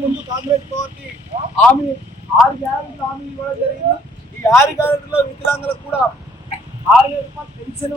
ముందు కాంగ్రెస్ పార్టీ హామీ ఆరు గ్యారెంటీలు హామీ ఇవ్వడం జరిగింది. ఈ ఆరు గ్యారెంటీలో వికలాంగులకు కూడా ఆరు వేల రూపాయలు పెన్షన్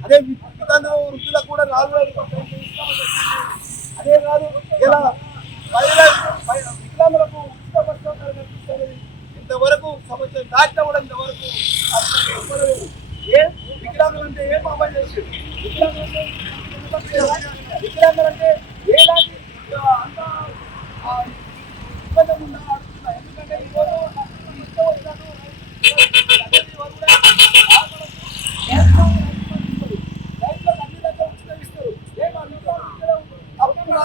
అదే వికలాంగ వృద్ధులకు కూడా నాలుగు వేల రూపాయలు పెన్షన్ అదే కాదు ఇలా వికలాంగులకు ఉచిత బస్సు సౌకర్యం ఇంతవరకు సంవత్సరం దాటిన కూడా ఇంతవరకు ఏ వికలాంగులు అంటే ఏం అమలు చేసేది? వికలాంగులు అంటే వికలాంగులు అంటే ఏలాంటి అంత ఆ, ఇబ్బంది ఉందా అడుగుతున్నా ఎందుకంటే ఈరోజు ఈ ఇష్టం వచ్చినట్టు అదే వాళ్ళు కూడా రైతులకు అన్ని రకాల ఉచితం ఇస్తారు. ఏం ఆ వికలాంగులు ఉచితం తప్పుగా తప్ప అంటున్నా.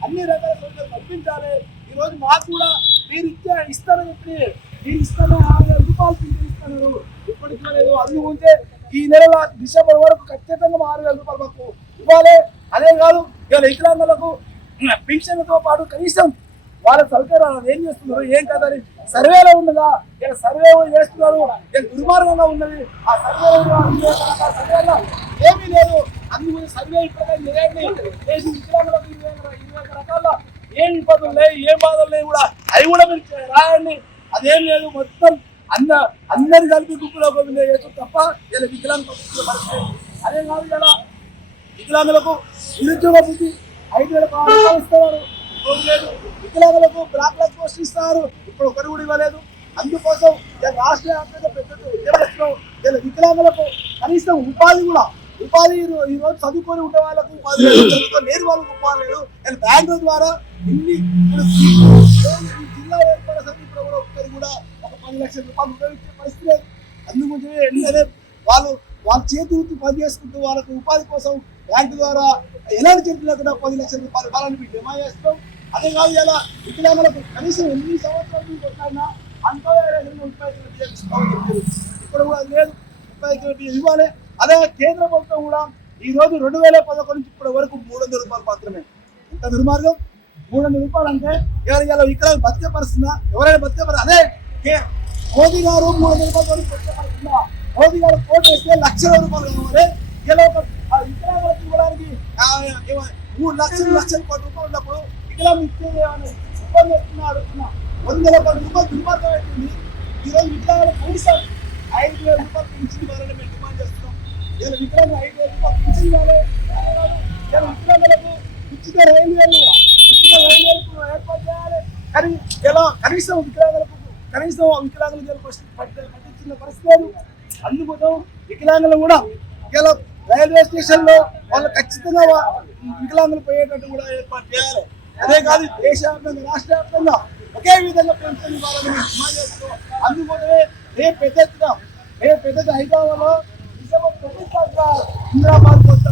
అన్ని రకాల సౌకర్యాలు కల్పించాలి ఈ రోజు మాకు కూడా మీరు ఇచ్చే ఇస్తారని చెప్పి మీరు ఇస్తాను ఆరు వేల రూపాయలు పింఛన్ ఇస్తున్నారు ఇప్పటికీ లేదు అన్ని ఉంటే ఈ నెల డిసెంబర్ వరకు ఖచ్చితంగా ఆరు వేల రూపాయలు మాకు ఇవ్వాలి. అదే కాదు ఇవాళ వికలాంగులకు పింఛన్తో పాటు కనీసం వాళ్ళ సౌకర్యాలు ఏం చేస్తున్నారు? ఏం కదని సర్వేలో ఉన్నదా? ఇలా సర్వే చేస్తున్నారు? ఇలా దుర్మార్గంగా ఉన్నది? ఆ సర్వే సర్వేలో ఏమీ లేదు. అందుకు సర్వే ఇప్పటికైనా చేయండి చేసి వికలాంగులకు ఇరవై రకాల ఏం ఇబ్బందులు లేవు ఏం బాధలు లేవు కూడా. అవి కూడా మీరు రాయండి. అదేం లేదు మొత్తం అన్న అందరి కలిపి గుంపులో గోవింద చేస్తూ తప్ప ఇలా వికలాంగ అదే కాదు ఇలా వికలాంగులకు నిరుద్యోగ బుద్ధి ఐదు వేల రూపాయలు ఇస్తున్నారు వికలాంగులకు బ్లాక్ లైఫ్ పోస్ట్ ఇస్తారు ఇప్పుడు ఒకరు కూడా ఇవ్వలేదు. అందుకోసం నేను రాష్ట్ర వ్యాప్తంగా పెద్ద వికలాంగులకు కనీసం ఉపాధి కూడా ఉపాధి ఈ రోజు చదువుకొని ఉండే వాళ్ళకు ఉపాధి లేదు. చదువుకొని లేని వాళ్ళకు ఉపాధి లేదు. ఇలా బ్యాంకుల ద్వారా ఇన్ని జిల్లా ఏర్పడే సమీపంలో కూడా ఒక్కరు కూడా ఒక పది లక్షల రూపాయలు ఉపయోగించే పరిస్థితి లేదు. అందుగురించి వాళ్ళు వాళ్ళ చేతి వృత్తి పని చేసుకుంటూ వాళ్ళకు ఉపాధి కోసం బ్యాంకు ద్వారా ఎలాంటి చేతులు లేకుండా పది లక్షల రూపాయలు ఇవ్వాలని మేము డిమాండ్ చేస్తాం అదే కాదు ఇలా వికలాంగులకు కనీసం ఎన్ని సంవత్సరాల నుంచి కొట్టినా అంతా ముప్పై ఐదు వేలు ఇప్పుడు కూడా లేదు ముప్పై ఐదు వేలు ఇవ్వాలి. అదే కేంద్ర ప్రభుత్వం కూడా ఈ రోజు రెండు వేల పదకొండు నుంచి ఇప్పటి వరకు మూడు వందల రూపాయలు మాత్రమే. ఇంత దుర్మార్గం? మూడు వందల రూపాయలు అంటే ఎవరు ఇలా ఇక్కడ బతికే పరిస్థితుందా ఎవరైనా బతికే పరిస్థితి అదే మోదీ గారు మూడు వందల రూపాయలు బతికే పరిస్థితుందా మోదీ గారు కోట్ వేస్తే లక్షల రూపాయలు కావాలి. ఇలా ఒక ఆ వికలాంగులకు మూడు లక్షలు లక్షల కోట్ల రూపాయలు ఉన్నప్పుడు వికలాంగులు ఇచ్చేది ఏమని ఇబ్బంది వస్తున్నా వందల కోట్ల రూపాయలు దుర్మార్గం అవుతుంది ఈ రోజు వికలాంగులకు కనీసం ఐదు వేల రూపాయలు పెంచి ఇవ్వాలని మేము డిమాండ్ చేస్తున్నాం ఇలా వికలాంగులు ఐదు వేల రూపాయలు పెంచి ఇవ్వాలి అదే కాదు, వికలాంగులకు ఉచిత రైల్వేలు ఉచిత రైల్వేలకు ఏర్పాటు చేయాలి కానీ ఎలా కనీసం వికలాంగులకు కనీసం వికలాంగులు పట్టించిన పరిస్థితి లేదు అందుకోసం వికలాంగులు కూడా ఇలా రైల్వే స్టేషన్లో వాళ్ళు ఖచ్చితంగా వికలాంగులు పోయేటట్టు కూడా ఏర్పాటు చేయాలి. అదే కాదు దేశవ్యాప్తంగా రాష్ట్ర వ్యాప్తంగా ఒకే విధంగా పెన్షన్ ఇవ్వాలని మేము అందుకోసమే రేపు పెద్ద ఎత్తున రేపు పెద్ద ఎత్తున హైదరాబాద్లో డిసెంబర్ ప్రతిష్టాత్మక ఇందిరాబాద్ కొత్త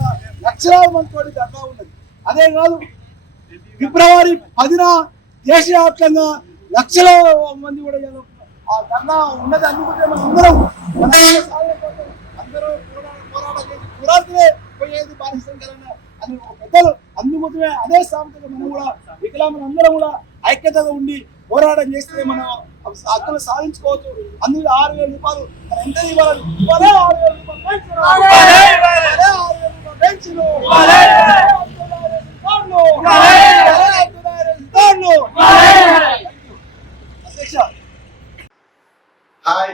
లక్షలాది మంది కోటి ధర్నా ఉన్నది. అదే కాదు ఫిబ్రవరి పదిన దేశవ్యాప్తంగా లక్షల మంది కూడా ఆ ధర్నా ఉన్నది. అందుకుంటే మనం అందరం మన సాయం కోసం అందరూ పోరాట పోరాటం చేసి పోరాడితే పోయేది బాధిస్తాం అని ఒక పెద్దలు అందుకోసమే అదే సామెతగా మనం కూడా వికలాంగులు అందరం కూడా ఐక్యతగా ఉండి పోరాటం చేస్తే మనం హక్కులు సాధించుకోవచ్చు అందులో ఆరు వేల రూపాయలు మనం ఎంత ఇవ్వాలి ఇవ్వాలే ఆరు వేల రూపాయలు పెన్షన్. ఇవ్వాలే ఆరు వేల రూపాయలు పెన్షన్. ఇవ్వాలే అబ్దుల్లా రేషన్ కార్డులు. ఇవ్వాలే అబ్దుల్లా రేషన్ కార్డులు. అధ్యక్ష Hi,